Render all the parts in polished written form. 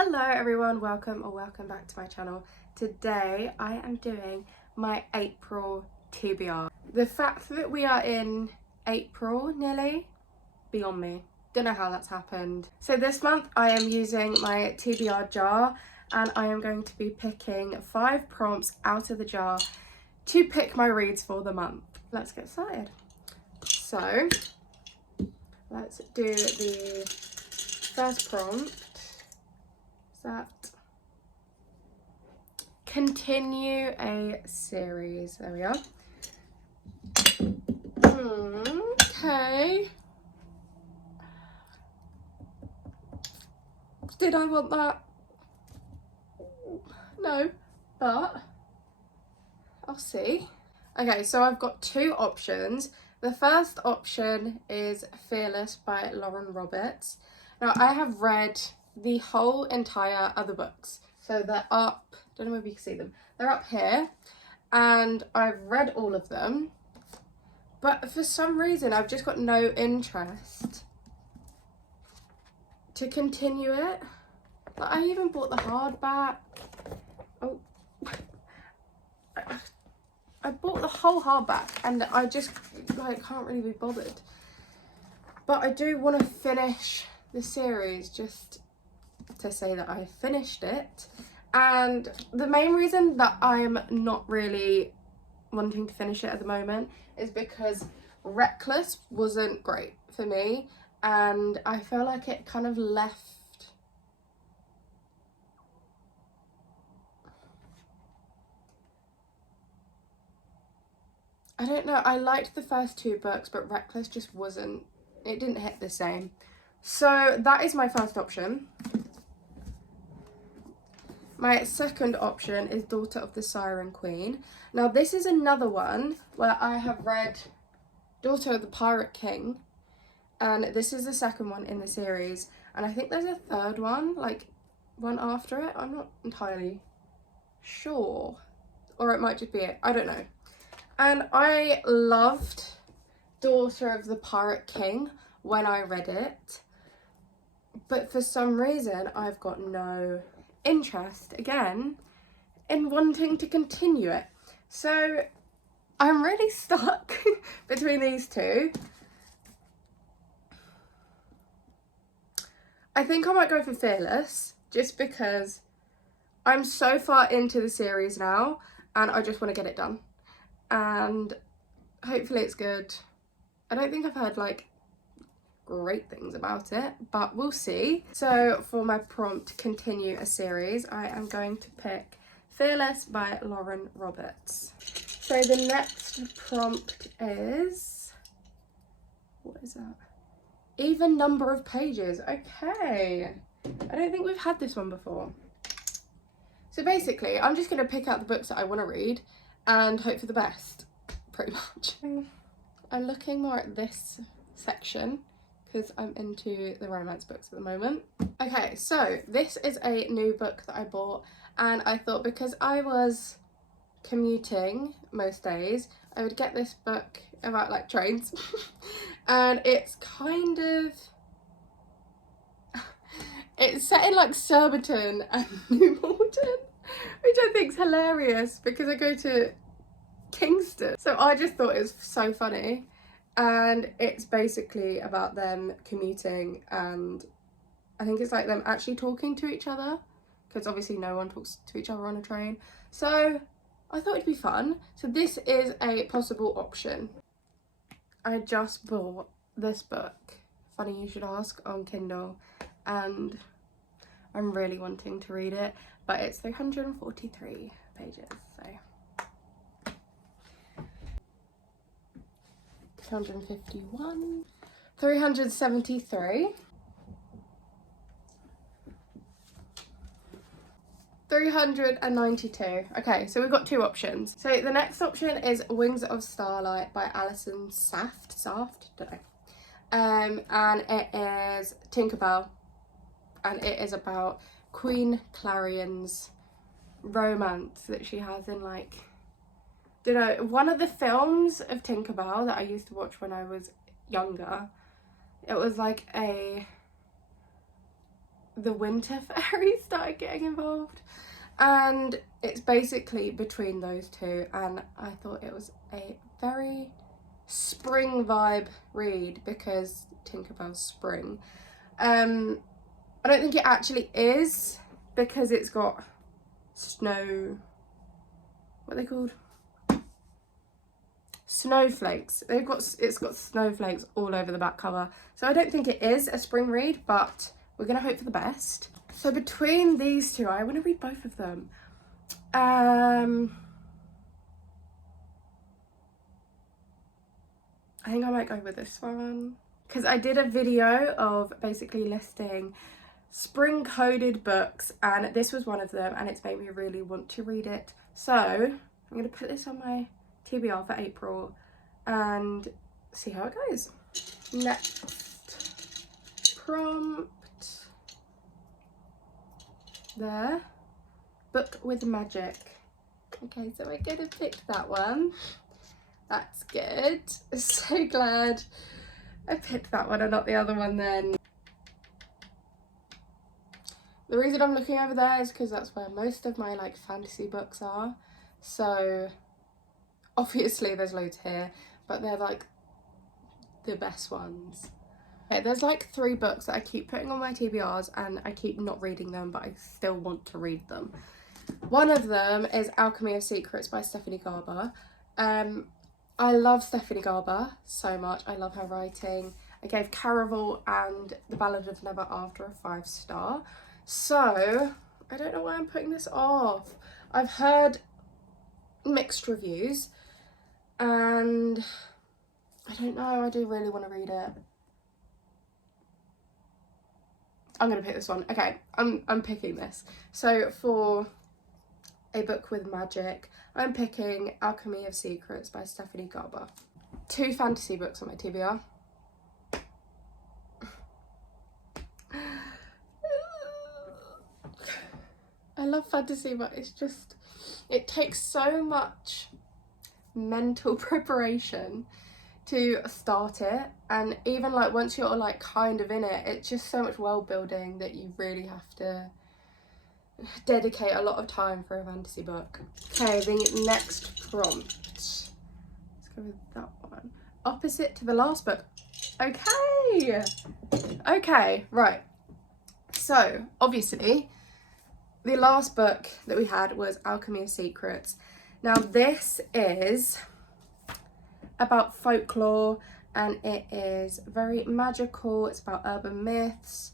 Hello everyone, welcome back to my channel. Today I am doing my April TBR. The fact that we are in April nearly, beyond me. Don't know how that's happened. So this month I am using my TBR jar and I am going to be picking 5 prompts out of the jar to pick my reads for the month. Let's get started. So let's do the first prompt. That continue a series. There we are. Okay. Did I want that? No, but I'll see. Okay, so I've got 2 options. The first option is Fearless by Lauren Roberts. Now I have read the whole entire other books, so they're up, don't know if you can see them, they're up here, and I've read all of them, but for some reason I've just got no interest to continue it. Like, I even bought the hardback. Oh, I bought the whole hardback and I just like can't really be bothered, but I do want to finish the series just to say that I finished it. And the main reason that I'm not really wanting to finish it at the moment is because Reckless wasn't great for me, and I feel like it kind of left, I don't know, I liked the first 2 books, but Reckless just wasn't, it didn't hit the same. So that is my first option. My second option is Daughter of the Siren Queen. Now this is another one where I have read Daughter of the Pirate King, and this is the second one in the series, and I think there's a third one, like one after it. I'm not entirely sure, or it might just be it, I don't know. And I loved Daughter of the Pirate King when I read it, but for some reason I've got no interest again in wanting to continue it. So I'm really stuck between these 2. I think I might go for Fearless just because I'm so far into the series now and I just want to get it done, and hopefully it's good. I don't think I've heard like great things about it, but we'll see. So for my prompt, continue a series, I am going to pick Fearless by Lauren Roberts. So the next prompt is, what is that? Even number of pages. Okay, I don't think we've had this one before. So basically I'm just going to pick out the books that I want to read and hope for the best, pretty much. I'm looking more at this section because I'm into the romance books at the moment. Okay, so this is a new book that I bought, and I thought because I was commuting most days, I would get this book about like trains. And it's kind of, it's set in like Surbiton and New Malden, which I think is hilarious because I go to Kingston. So I just thought it was so funny. And it's basically about them commuting, and I think it's like them actually talking to each other, because obviously no one talks to each other on a train. So I thought it'd be fun. So this is a possible option. I just bought this book, funny you should ask, on Kindle, and I'm really wanting to read it, but it's 343 pages, so 251, 373, 392. Okay, so we've got 2 options. So the next option is Wings of Starlight by Alison Saft, don't know. And it is Tinkerbell, and it is about Queen Clarion's romance that she has in like, don't know, one of the films of Tinkerbell that I used to watch when I was younger. It was like a the winter fairies started getting involved, and it's basically between those two, and I thought it was a very spring vibe read because Tinkerbell's spring. I don't think it actually is because it's got snow, what are they called? Snowflakes. It's got snowflakes all over the back cover. So I don't think it is a spring read, but we're gonna hope for the best. So between these two, I want to read both of them. I think I might go with this one because I did a video of basically listing spring coded books, and this was one of them, and it's made me really want to read it. So I'm going to put this on my TBR for April and see how it goes. Next prompt. There. Book with magic. Okay, so we're going to pick that one. That's good. So glad I picked that one and not the other one then. The reason I'm looking over there is because that's where most of my like fantasy books are. So obviously there's loads here, but they're like the best ones. Okay, there's like 3 books that I keep putting on my TBRs and I keep not reading them, but I still want to read them. One of them is Alchemy of Secrets by Stephanie Garber. I love Stephanie Garber so much. I love her writing. I gave Caraval and The Ballad of Never After a 5-star. So I don't know why I'm putting this off. I've heard mixed reviews and I don't know, I do really want to read it. I'm gonna pick this one. Okay, I'm picking this. So for a book with magic, I'm picking Alchemy of Secrets by Stephanie Garber. 2 fantasy books on my TBR. I love fantasy, but it's just, it takes so much mental preparation to start it, and even like once you're like kind of in it, it's just so much world building that you really have to dedicate a lot of time for a fantasy book. Okay, the next prompt. Let's go with that one. Opposite to the last book. Okay. Okay, right. So, obviously, the last book that we had was Alchemy of Secrets. Now, this is about folklore and it is very magical. It's about urban myths.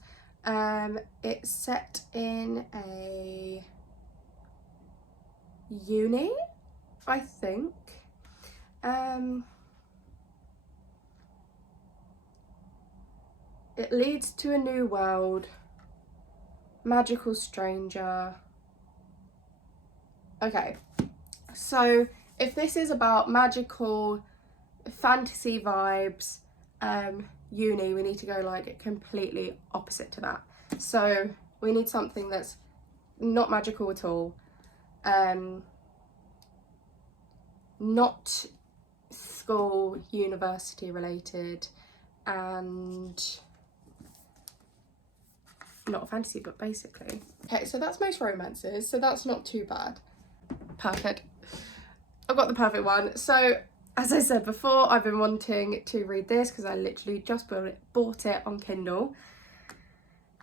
It's set in a uni, I think. It leads to a new world, magical stranger. Okay, so if this is about magical fantasy vibes, uni, we need to go like completely opposite to that. So we need something that's not magical at all, not school, university related, and not a fantasy book basically. Okay, so that's most romances, so that's not too bad. Perfect. I've got the perfect one. So as I said before, I've been wanting to read this because I literally just bought it on Kindle.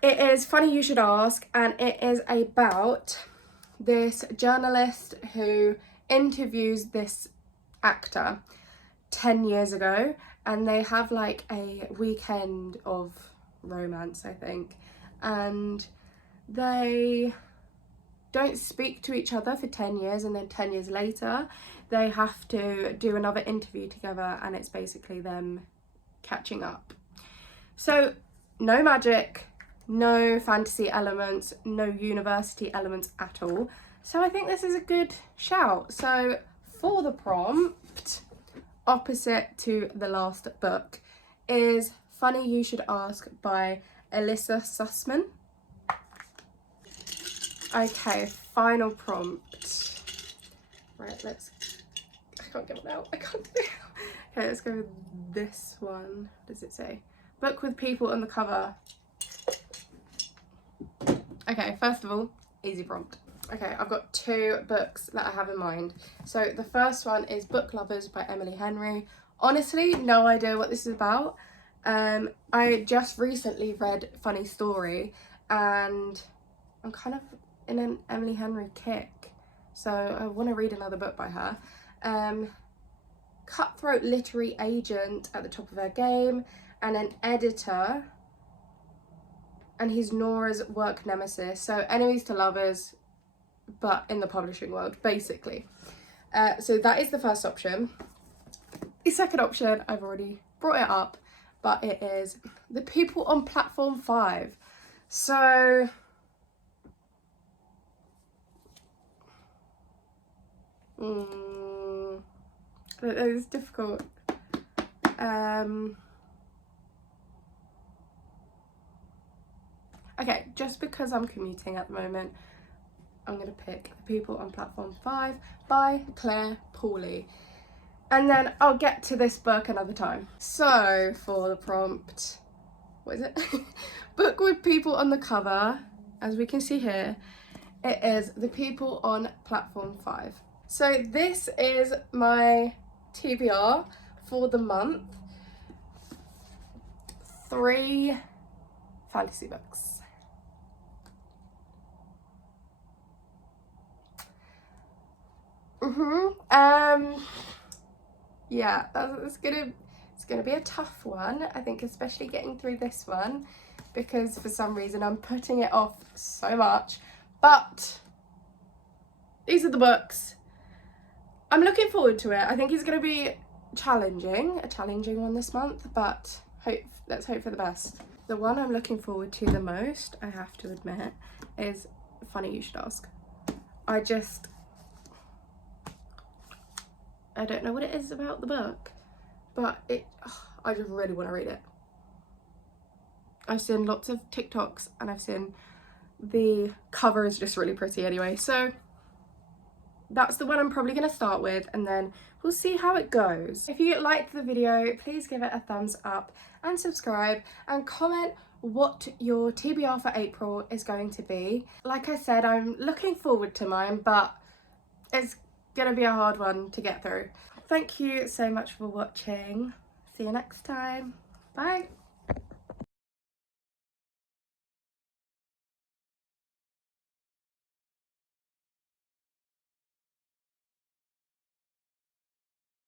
It is Funny You Should Ask, and it is about this journalist who interviews this actor 10 years ago, and they have like a weekend of romance, I think, and they don't speak to each other for 10 years, and then 10 years later they have to do another interview together, and it's basically them catching up. So no magic, no fantasy elements, no university elements at all. So I think this is a good shout. So for the prompt, opposite to the last book, is Funny You Should Ask by Alyssa Sussman. Okay, final prompt. Right, I can't get it out. Okay, let's go with this one. What does it say? Book with people on the cover. Okay, first of all, easy prompt. Okay, I've got 2 books that I have in mind. So the first one is Book Lovers by Emily Henry. Honestly, no idea what this is about. I just recently read Funny Story and I'm kind of in an Emily Henry kick. So I want to read another book by her. Cutthroat literary agent at the top of her game and an editor, and he's Nora's work nemesis. So enemies to lovers, but in the publishing world, basically. So that is the first option. The second option, I've already brought it up, but it is The People on Platform 5. So it's difficult. Okay, just because I'm commuting at the moment, I'm going to pick The People on Platform 5 by Claire Pauly. And then I'll get to this book another time. So, for the prompt, what is it? Book with people on the cover, as we can see here, it is The People on Platform 5. So this is my TBR for the month. 3 fantasy books. Yeah, it's gonna be a tough one, I think, especially getting through this one, because for some reason I'm putting it off so much. But these are the books. I'm looking forward to it. I think it's gonna be a challenging one this month, but let's hope for the best. The one I'm looking forward to the most, I have to admit, is Funny You Should Ask. I don't know what it is about the book, but I just really want to read it. I've seen lots of TikToks and I've seen the cover is just really pretty anyway. So that's the one I'm probably going to start with, and then we'll see how it goes. If you liked the video, please give it a thumbs up and subscribe and comment what your TBR for April is going to be. Like I said, I'm looking forward to mine, but it's gonna be a hard one to get through. Thank you so much for watching. See you next time. Bye.